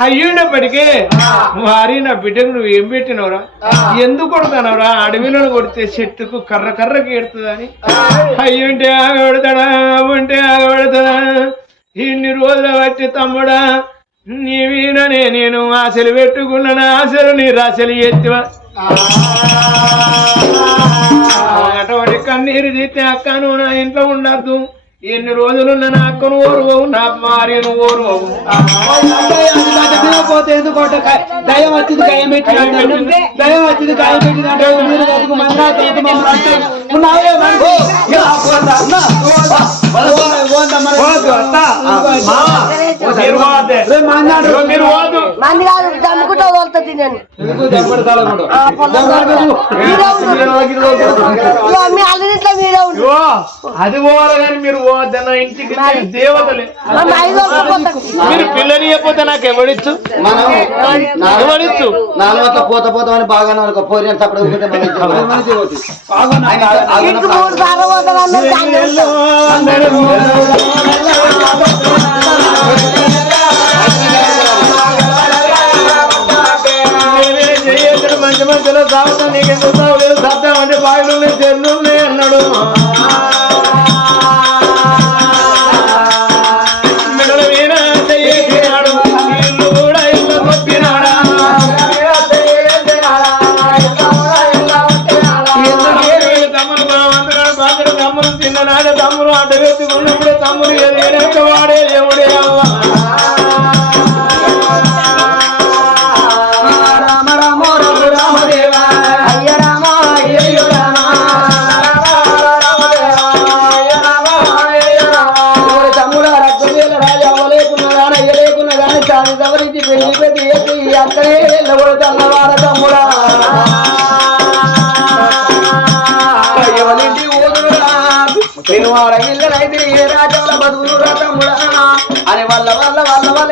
అయ్యుండప్పటికీ వారి నా బిడ్డకు నువ్వు ఏం పెట్టినవరా? ఎందుకు కొడతానవరా? అడవిలో కొడితే చెట్టుకు కర్ర కర్రకి ఎడుతుందని అయ్యుంటే ఆగబెడతాడా? ఉంటే ఆగబెడతాడా? ఇన్ని రోజుల బట్టి తమ్ముడా నీ వీరనే నేను ఆశలు పెట్టుకున్నాను ఆశలు నీ రాశలు ఎత్తివా? అటువంటి కన్నీరు తీస్తే అక్క నువ్వు నా ఇంట్లో ఉండద్దు ఎన్ని రోజులున్న నా అక్కను ఓరువవు నా భార్యను ఓరువవు. పోతే ఎందుకోట దయం వచ్చింది గాయం పెట్టినాడు దయం వచ్చింది గాయం పెట్టినాడు మీరు మమ్మల్ని పోతా, పోతా. పోతా, పోతా, మరి. పోతే. నేను మీ ఉండు అది పోవాలి కానీ పోవద్దన్న ఇంటికి దేవతలే. పోతాం. పిల్లని చెప్పితే నాకు ఎవడిచ్చు? మనం ఎవడిచ్చు? నాలుగు పోత పోతామని బాగానే అనుకో పోరి అని తప్పుడు ఊరుకుంటే మెడల మీద చెయ్యేసినాడు ఇల్లు కూడా ఇల్లు కొట్టినాడా? ఇద్దరు తమ్ముడు బాగుంటున్నాడు బాధ్యత తమ్ముడు చిన్ననాడు తమ్ముడు అడ్డ వెతుకున్నప్పుడు తమ్ముడు ఎదిగినాక వాడే దేవుడే అవ్వ. వాడ పిల్లలైతే ఏ అని వల్ల వల్ల వల్ల వల్ల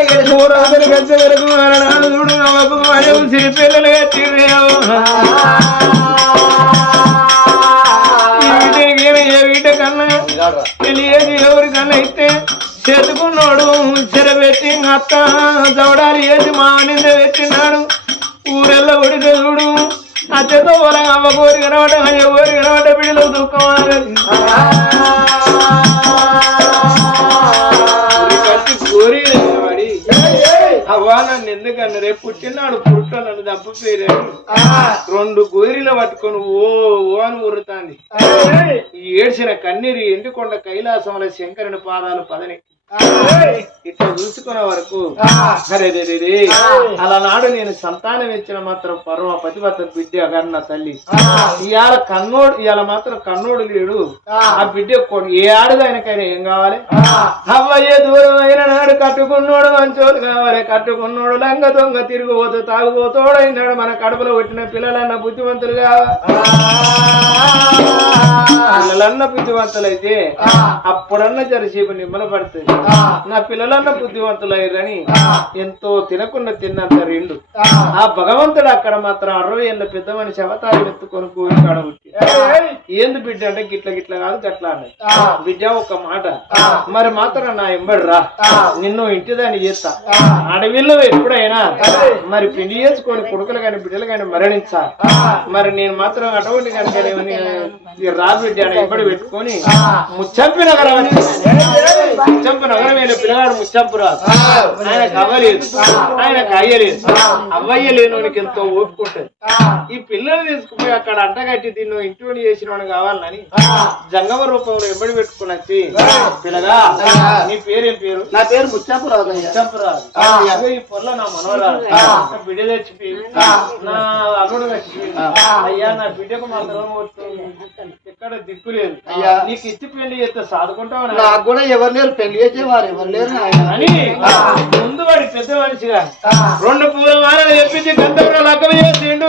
చూడు అమ్మకు మరియు సిరిపిల్లలు కట్టిరేవు ఏ వీట కన్నా తెలియదు ఎవరికన్నా అయితే చేతుకున్నాడు చెరబెట్టి అత్త దవడాలు వేసి మానింద పెట్టినాడు ఊరెల్ల ఒడి చూడు అత్తతో పొలం అమ్మ కోరి కనబడ అయ్య కోరి కనబడ బిడ్డలు దుఃఖం అనగలి కట్టి కోరి వాడి? అవ్వా నన్ను ఎందుకన్నా రేపు పుట్టినాడు పుట్ట నన్ను దెబ్బ పేరాడు రెండు గోరిలు పట్టుకొని ఓ ఓ అని ఉరుతాంది ఈ ఏడ్చిన కన్నీరు ఎండుకొండ కైలాసంలో శంకరుని పాదాలు పదని. ఇట్లా చూసుకునే వరకు అరే రే రే రే. అలా నాడు నేను సంతానం ఇచ్చిన మాత్రం పర్వ పతివత బిడ్డ కన్న తల్లి. ఇవాళ కన్నోడు ఇవాళ మాత్రం కన్నోడు లేడు. ఆ. బిడ్డ కొడు ఏ ఆడదానికైనా ఏం కావాలి? అవ్వయ్యే దూరం అయిన నాడు కట్టుకున్నోడు మంచోడు కావాలి. కట్టుకున్నోడు లంగ దొంగ తిరుగుబోతూ తాగుబోతోడైనాడు మన కడుపులో పుట్టిన పిల్లలన్న బుద్ధివంతులు కావాలి. పిల్లలన్న బుద్ధివంతులైతే అప్పుడన్న జరసేపు నిమ్మల పడుతుంది నా పిల్లలన్న బుద్ధివంతులు అయ్యారని ఎంతో తినకుండా తిన్నంత రెండు ఆ. భగవంతుడు అక్కడ మాత్రం అరవై ఏళ్ళ పెద్ద మనిషి అవతారం ఎత్తుకొని పుట్టి ఏంది బిడ్డ అంటే గిట్ల గిట్ల కాదు గట్ల అన్నది. బిడ్డ ఒక మాట. మరి మాత్రం నా ఎంబడి రా నిన్ను ఇంటిదాన్ని చేస్తా. అడవిలో ఎప్పుడైనా మరి పెళ్ళి చేసుకొని కొడుకులు కానీ బిడ్డలు కానీ మరణించా? మరి నేను మాత్రం అటువంటి కనుక రా బిడ్డ ఎంబడి పెట్టుకొని ముచ్చంపి నగరం అని ముచ్చంపు నగరం అయిన పిల్లగాడు ముచ్చంపు రాదు ఆయనకు అవ్వలేదు ఆయనకు అయ్యలేదు అవ్వయ్య లేనోనికి ఎంతో ఓపుకుంటది. ఈ పిల్లలు తీసుకుపోయి అక్కడ అంటగట్టి దీన్ని ఇంటి చేసిన వాడు కావాలని జంగమ రూపంలో ఎంబడి పెట్టుకుని వచ్చి పిల్లగా నీ పేరేం పేరు? నా పేరు ముచ్చాపు రాదయ్య చంపరాదు అదే ఈ పొల్ల నా మనవరాలు. బిడ్డ చచ్చిపోయింది నా అల్లుడు చచ్చిపోయింది అయ్యా నా బిడ్డకు మాత్రం ఎక్కడ దిక్కు లేదు. అయ్యా. నీకు ఇచ్చి పెళ్ళి చేస్తే సాదుకుంటావు నాకు కూడా ఎవరు లేరు పెళ్ళి చేసేవారు ఎవరు లేరు అని ముందు వాడి పెద్ద మనిషిగా రెండు పూల వారాలు చెప్పించి గంధంలో లగ్గం చేసిండు.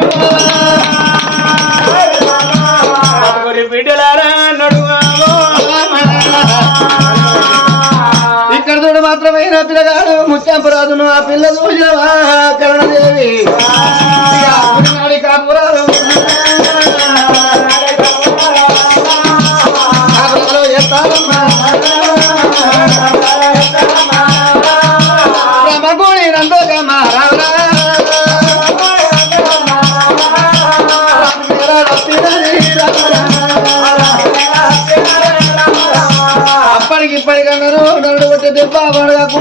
బిడ్డలారా అన్నాడు ఇక్కడ చూడు మాత్రమైన పిల్లగాడు ముచ్చాపు రాదును ఆ పిల్ల చూసినవా కరుణదేవి?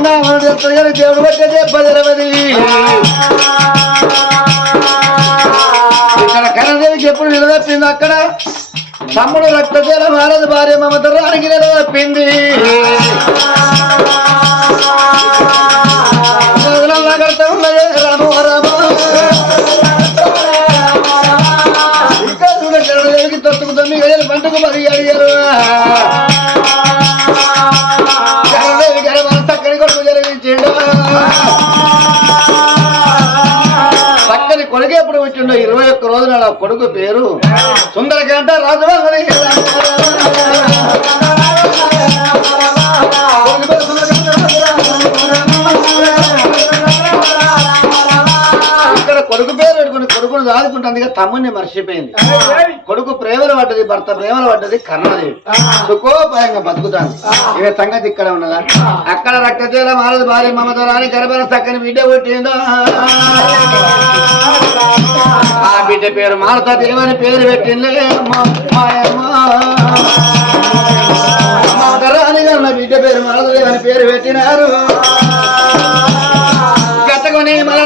చెప్పకుండా చెప్తారు దేవుడు బట్టే ఇక్కడ కరణదేవికి ఎప్పుడు నిలదప్పింది అక్కడ తమ్ముడు రక్తజల భారత భార్య మమత రానికి నిలదప్పింది ఎప్పుడు వచ్చిండో ఇరవై ఒక్క రోజున నా కొడుకు పేరు. సుందరకాంత రాజవాహని కొడుకును దాదుకుంటుంది ఇక తమ్ముడిని మర్చిపోయింది. కొడుకు ప్రేమలు పడ్డది భర్త ప్రేమలు పడ్డది కర్ణదేవి. సుఖోపాయంగా బతుకుతాను ఇక సంగతి ఇక్కడ ఉన్నదా? అక్కడ రక్తచేల మారదు భార్య మమత రాని గర్భన చక్కని బిడ్డ పుట్టిందో? ఆ బిడ్డ పేరు మారత దేవని పేరు పెట్టింది మమత రాని గన్న బిడ్డ పేరు మారత దేవని పేరు పెట్టినారు. గతకొని మన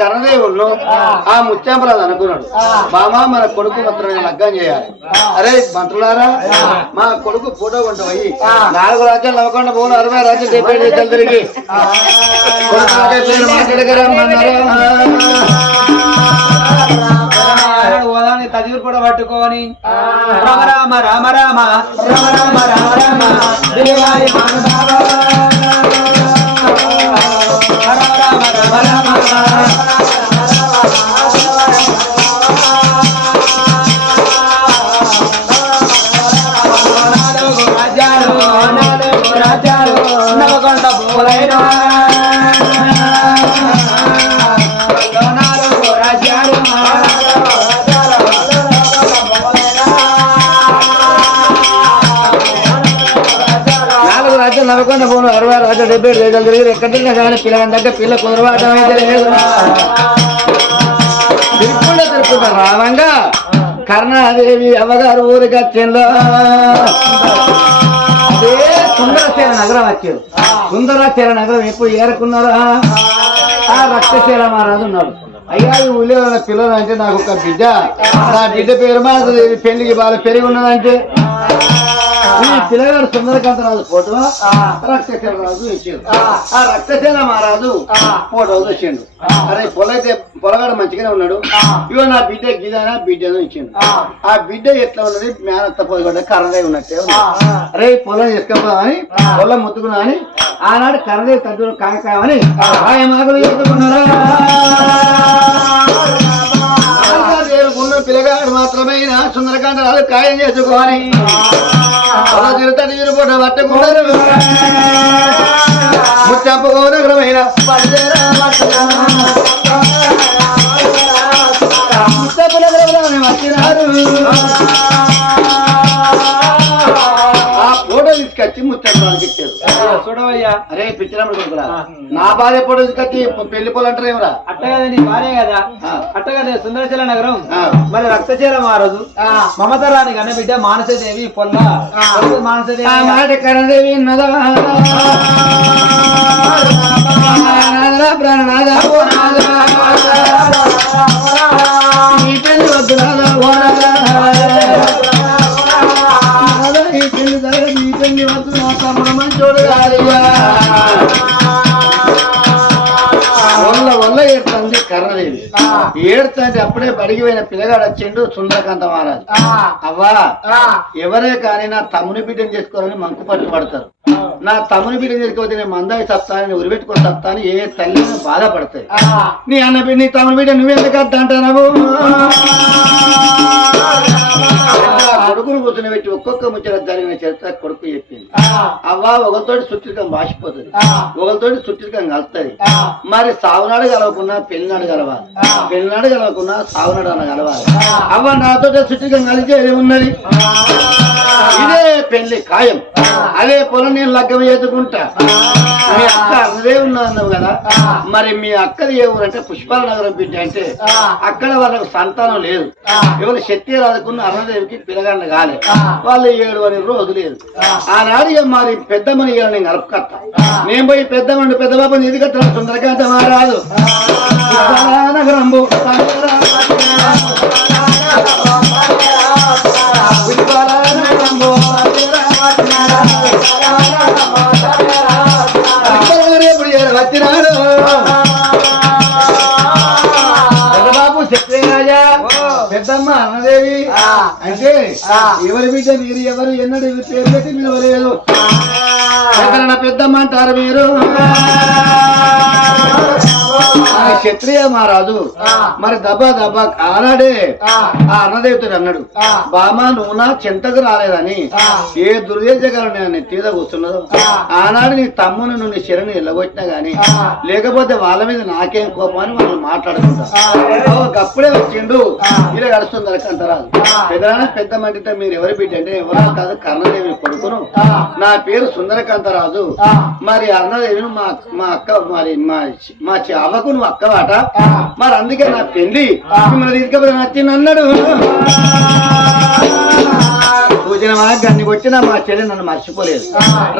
కర్ణదేవుడు ఆ. ముత్యాంపరాజు అనుకున్నాడు. మామ మన కొడుకు మాత్రం లగ్గం చేయాలి. అరే మంత్రులారా మా కొడుకు ఫోటో కొంట పోయి నాలుగు రాజ్యాలు నవ్వకుండా పోను అరవై రాజ్యాలు డెబ్బై దేశాలు తిరిగి. కొడుకు ఒకే పేరు మాట్లాడగరమ్మన్నారు ఓదాని తదివురు కూడా పట్టుకొని. రామ రామ రామ రామ రామ రామ రామ రామ. నవ్వుకున్న ఫోన్ అరవై రాజ్యాలు డెబ్బై రేజల దగ్గర ఎక్కడికి కానీ పిల్లగాని దగ్గర పిల్ల కుదరవాటం అయితే లేదు. తిరుక్కుండా తిరుక్కుంటా రావంగా. కర్ణాదేవి అమ్మగారు ఊరికి వచ్చిందో అదే సుందరశీల నగరం వచ్చారు సుందరశీల నగరం ఎప్పుడు ఏరుకున్నారా? ఆ రక్తశీల మహారాజు ఉన్నాడు. అయ్యా ఈ ఊళ్ళో ఉన్న పిల్లలు అంటే నాకు ఒక బిడ్డ. నా బిడ్డ పేరు మాధదేవి పెళ్ళికి బాగా పెరిగి ఉన్నదంటే. ఈ పిల్లగాడు సుందరకాంత రాజు ఫోటో రక్తశీల రాజు ఇచ్చాడు. ఆ. రక్తశీల మహారాజు ఫోటో వచ్చిండు అరే పొలైతే పొలగాడు మంచిగానే ఉన్నాడు. ఇగో నా బిడ్డ గిదానా బిడ్డను ఇచ్చిండు. ఆ. బిడ్డ ఎట్లా ఉన్నది? మేనత్త పొలగడ్డ కర్రదే ఉన్నట్టే. అరే పొలం ఎత్తుకపోదామని పొలం ముత్తుకున్నా అని ఆనాడు కర్రదే తద్దులు కాయకాయమని మాటలు చెప్పుకున్నారా పిల్లగాడు మాత్రమే సుందరకాండరాలు ఖాయం చేసుకోవాలి అలా తిరుతడి ఇరుపూట పట్టకుండా ముచ్చంపకోనగ్రమైన పడితే చూడవయ్యా అరే పిచ్చిరాముడు కొడుకురా నా భార్య ఫోటో తీసుకొచ్చి పెళ్ళి పోలు అంటారు ఏమరా అట్ట కదా నీ భార్య కదా ఆ. అట్ట కదా సుందరచల నగరం ఆ. మరి రక్తచీల మారదు మమత రాణి కన్న బిడ్డ మానసదేవి పొల్ల మానసదేవి ఆ ఏడుతుంది అప్పుడే బడికి పోయిన పిల్లగాడు వచ్చిండు సుందరకాంత మహారాజు. అవ్వా ఎవరే కానీ నా తమ్ముని బిడ్డను చేసుకోవాలని మంకు పట్టు పడతారు నా తమ్ముని బిడ్డను చేసుకోకపోతే నేను మందాయి సత్తానని ఉరిపెట్టుకొని సత్తాను ఏ తల్లి బాధపడతాయి. నీ అన్న బిడ్డ నీ తమ్ముని బిడ్డ నువ్వెందుకు అద్ద అంటావు కొడుకును కూర్చుని పెట్టి ఒక్కొక్క ముచ్చట జరిగిన చరిత్ర కొడుకు చెప్పింది. అవ్వ ఒకరితోటి సుట్టికం వాసిపోతుంది. ఒకరితోటి సుట్టికం కలుస్తుంది మరి సావునాడు కలవకున్నా పెళ్ళినాడు కలవాలి. పెళ్ళినాడు కలవకున్నా సావునాడు అన్న కలవాలి. అవ్వ నాతో సుట్టికం కలిసేది ఉన్నది. ఇదే పెళ్ళి ఖాయం. అదే పొలం నేను లగ్గం చేసుకుంటా మీ అక్క అన్నదే ఉన్నా అన్నావు కదా మరి మీ అక్కది ఏ ఊరంటే పుష్పాల నగరం బిడ్డ అంటే అక్కడ వాళ్ళకు సంతానం లేదు. ఎవరు శక్తి రాదుకున్న అన్నదేవికి పిలగండ కాలే. వాళ్ళు ఏడు అని రోజు లేదు. ఆనాడు మరి పెద్దమ్మని ఇక నేను గడపకత్తా నేను పోయి పెద్దమ్మని పెద్ద బాబు ఇది కట్టా సుందరకాంత మహారాజు నగరంబు lá. అంటే ఎవరి బిడ్డ మీరు ఎవరు ఎన్నడు పేరు పెట్టి పిలవలేదు ఎక్కడన్నా పెద్దమ్మ అంటారు మీరు? క్షత్రియ మహారాజు మరి దబా దబా ఆనాడే ఆ. అన్నదేవుతుడు అన్నాడు బామా నువ్వు నా చింతకు రాలేదని ఏ దుర్గేజగారు నేను తీద కూర్చున్నదో. ఆనాడు నీ తమ్ముని నువ్వు నీ శరణి వెళ్ళగొట్టినా గాని లేకపోతే వాళ్ళ మీద నాకేం కోపం అని వాళ్ళు మాట్లాడుకుంటారు అప్పుడే వచ్చిండు. ఇలా గడుస్తుంది అంటారాదు పెద్దనా పెద్ద మంటితో మీరు ఎవరి బిడ్డ అంటే ఎవరో కాదు కర్ణదేవి కొడుకును. నా పేరు సుందరకాంతరాజు. మరి అన్నదేవిని మా మా అక్క మరి మా మా చావకు నువ్వు అక్కవాట? మరి అందుకే నా పెళ్ళి మిమ్మల్ని తీసుకపోతే నచ్చింది అన్నాడు పూజన గన్ని కొట్టిన మా చెల్లి నన్ను మర్చిపోలేదు.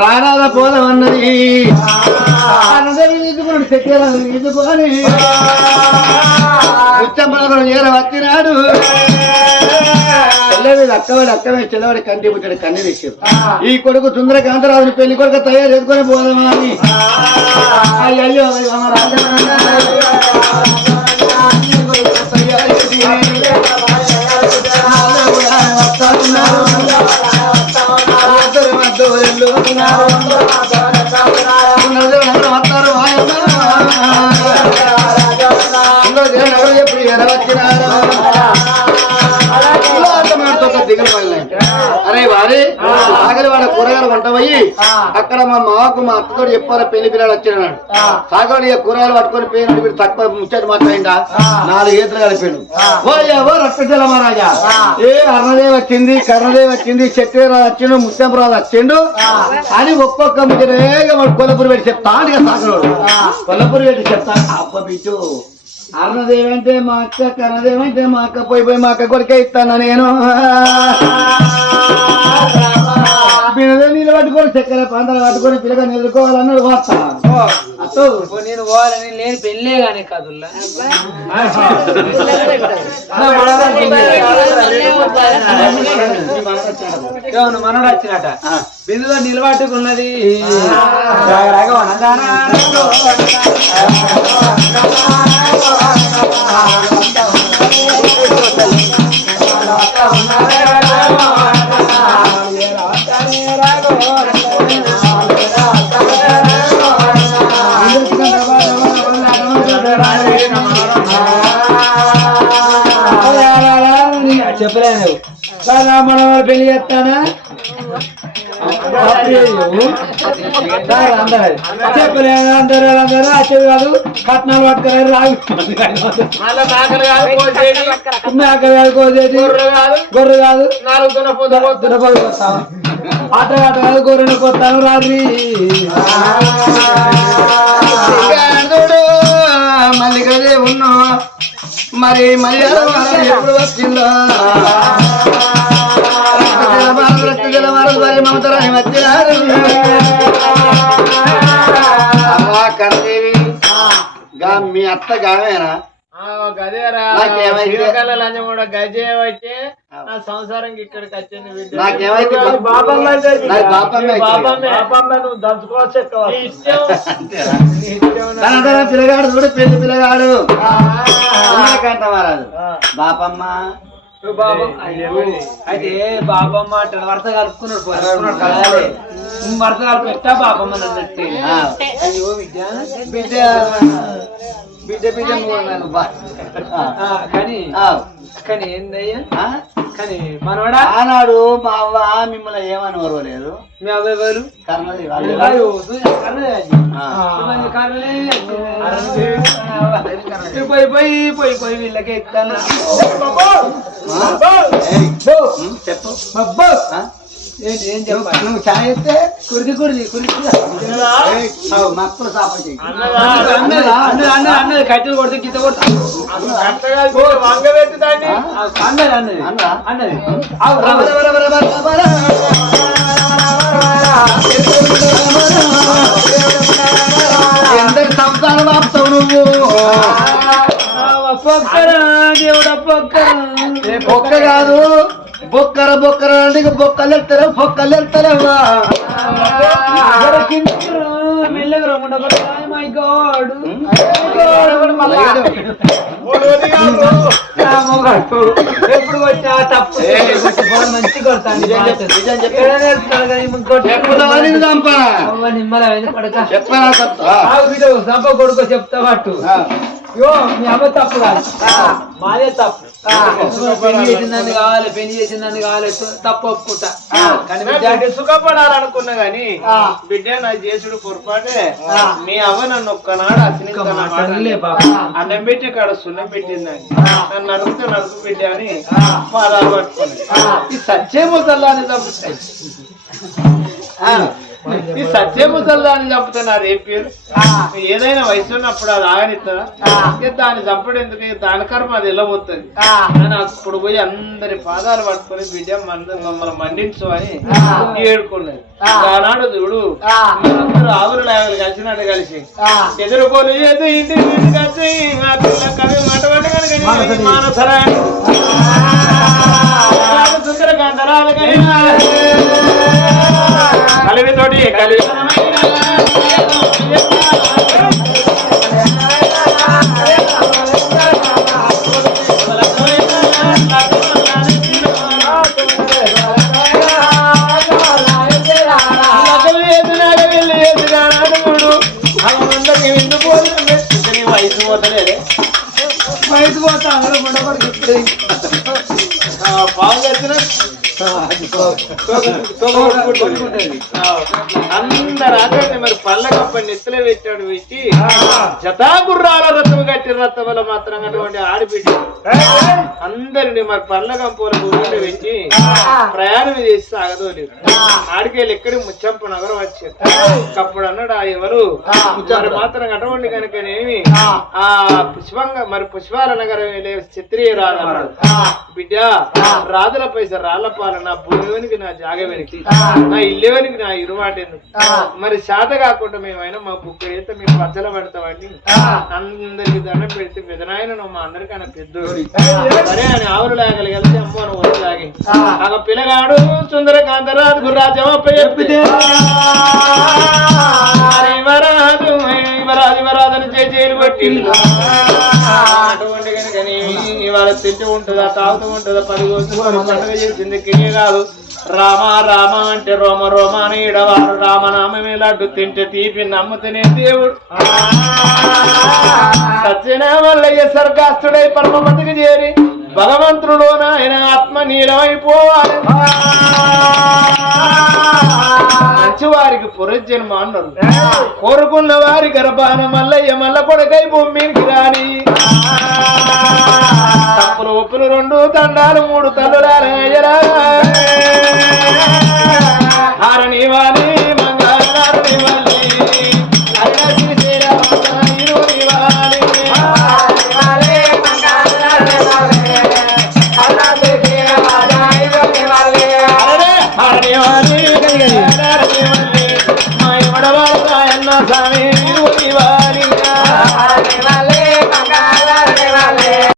రారాద పోదాం అన్నది. తీసుకున్నాడు చెక్కేరాదు తీసుకొని వచ్చినాడు. చెల్లెవి అక్కవాడు అక్కవే చెల్లవాడి కంటి పుట్టాడు కన్ని తెచ్చాడు. ఈ కొడుకు సుందరకాంతరాజుని పెళ్ళి కొడుకు తయారు చేసుకొని పోదామా అని అయ్యో అరే వారి ఆగలి వాళ్ళ కూరగాయలు వంట పోయి అక్కడ మా మాకు మా అత్తతో చెప్పారు పెళ్ళి పిల్లలు వచ్చినాడు. సాగోడు ఇక కూరగాయలు పట్టుకొని పోయినాడు మీరు తక్కువ ముచ్చట మాట్లాడిందా నాలుగు ఈతలు కలిపాడు ఓ ఎవో రక్తజల మహారాజా. ఏ అర్ణదేవి వచ్చింది కర్ణదేవి వచ్చింది చక్రరాజు వచ్చిండు ముత్యంరాజు వచ్చిండు అని ఒక్కొక్క ముచ్చట వాడు కొల్లపూరి పెట్టి చెప్తాడు ఇక సాగరోడు కొల్లపూరి పెట్టి చెప్తాను అప్ప బిడ్డు అర్ణదేవి అంటే మా అక్క కర్ణదేవి అంటే మా అక్క పోయి పోయి మా అక్క కొడుకే ఇస్తాను నేను? పట్టుకొని చక్కెర ప్రాంతాలు పట్టుకొని పిల్లగా నిలుకోవాలన్నాడు వార్త. అతో నేను పోవాలని లేని పెళ్ళే గానీ కదుల్లా. మనోడు వచ్చినట? బిందులో నిలబట్టుకున్నది. రాగరాగ మన పెళ్ళి చేస్తానా? చెప్పలేదు అందరూ. అందరూ వచ్చేది కాదు కట్నాలు పట్టుకున్నారు రాగు మేకలు కాదు కోసేటి గొర్రె కాదు. ఆట ఆట కాదు గొర్రెను కొత్తాను రాత్రి మల్లికదే ఉన్నో మరి మలయాళం ఎప్పుడు వచ్చిందో వారి మమతరాని కరదేవి గా మీ అత్త గావేనా ఇక్కడికి వచ్చింది పిల్లగాడు చూడు పెళ్ళి పిల్లగాడు. కంట మారాదు బాపమ్మ. అయితే బాబమ్మ అంటాడు వరస కలుపుకున్నాడు కలుపుకున్నాడు కలగాలి నువ్వు వరస కలుపు ఎట్టా బాబమ్మ అన్నట్టే ఆ. అయ్యో విద్య. బిడ్డ. బిడ్డ బిడ్డ నువ్వు నాకు బా. ఆ. ఆ, కానీ ఏందయ్యా? కానీ మనవడా? ఆనాడు మా అవ్వ మిమ్మల్ని ఏమని ఓర్వలేదు మీ అబ్బాయి ఎవరు? పోయి పోయి పోయి పోయి వీళ్ళకి ఎత్తాను చెప్పు. నువ్వు చాయ్ ఇస్తే కురిది కురిది అవు, మక్కులు సాప అన్నదా? కట్టెలు కొడితే గీత. అన్నది అన్నది అన్నదా? ఎందరి సంసారం ఆపుతావు నువ్వు పొక్కరా దేవుడా పొక్కరా బొక్క కాదు బొక్కర బొక్కర అంటే బొక్కలు ఎత్తారా బొక్కలు ఎత్తారా. ఎప్పుడు కొట్టా తప్పు. మంచి కొడతాను కొడక చెప్తా పట్టు. యో మీ అమ్మ తప్పు కాదు మాదే తప్పు. పెళ్ళి చేసిందని కావాలి పెళ్ళి చేసిందని కావాలి తప్పు ఒప్పుకుంటా. కానీ సుఖపడాలనుకున్నా గాని బిడ్డ నా చేసుడు పొరపాటే. మీ అవ్వ నన్ను ఒక్కనాడు అసలు. అన్నం పెట్టి కాడ సున్నం పెట్టిందని నన్ను నడుపుతూ నడుపు బిడ్డ అని పాదాలు పట్టుకుని ఈ సత్య ముసల్లాని చంపుతాయి ఈ సత్య ముసల్లాని చంపుతా నాది ఏ పేరు ఏదైనా వయసు ఉన్నప్పుడు అది ఆగనిస్తుందా ఇక దాన్ని చంపడం ఎందుకు దాని కర్మ అది వెళ్ళబోతుంది అని అప్పుడు పోయి అందరి పాదాలు పట్టుకొని బిడ్డ మంద మమ్మల్ని మండించు అని ఏడుకున్నది ఆనాడు చూడు అందరూ ఆవులు లాగలు కలిసినట్టు కలిసి ఎదుర్కొని ఎదు ఇంటి మా పిల్ల కవి మాట పట్ట కనుక మానసరా సుందర గంధరాలు కలివి తోటి కలివి వయసు పోతలేదే బయట పోతా అందరూ ఉండకూడదు అందరు అదే మరి పళ్ళ కప్ప నెత్తిలో పెట్టాడు పెట్టి జతా గుర్రాల రథం కట్టి రథముల మాత్రం అటువంటి ఆడిపిడ్డ అందరిని మరి పళ్ళ కంపల ఊరిలో పెట్టి ప్రయాణం చేసి సాగదోలేదు ఆడికెళ్ళి ఎక్కడికి ముచ్చంప నగరం వచ్చారు. అప్పుడు అన్నాడు ఆ ఎవరు? మరి మాత్రం అటువంటి కనుకనేమి ఆ పుష్పంగా మరి పుష్పాల నగరం వెళ్ళే చిత్రీయ రాదన్నాడు బిడ్డ రాజుల పైస రాళ్ళ పాల నా భూమి వెనుక నా జాగ వెనికి నా ఇల్లు వెనుక నా ఇరువాట ఎందుకు? మరి శాత కాకుండా మేమైనా మా బుక్క అయితే మేము పచ్చల పెడతామండి. అందరికి దండం పెడితే పెదనాయన నువ్వు మా అందరికన్నా పెద్దోడు. సరే అని ఆవులు లాగలి కలిసి అమ్మ నువ్వు వచ్చి లాగి. ఆ. పిల్లగాడు సుందర కాంతరాజు గుర్రాజమ్మ యువరాజు యువరాజు యువరాజు చేసేలు కొట్టిల్లు అటువంటి కనుకని ఇవాళ తింటూ ఉంటుందా తాగుతూ ఉంటుందా పది రోజులు పండుగ చేసింది కింద కాదు. రామ రామ అంటే రోమ రోమ అని ఇడవారు రామనామమే లడ్డు తింటే తీపి నమ్ముతనే దేవుడు. సత్యన వల్లయ్య సర్గాస్తుడై పరమపతికి చేరి భగవంతుడులోన ఆయన ఆత్మ నీలమైపోవాలి మంచి వారికి పునర్జన్మ అన్నారు కోరుకున్న వారి గర్భాన మల్లయ్య మల్ల కొడకై భూమికి రాని. తప్పులు ఒప్పులు రెండు దండాలు మూడు తల్లురాలు தலைவனே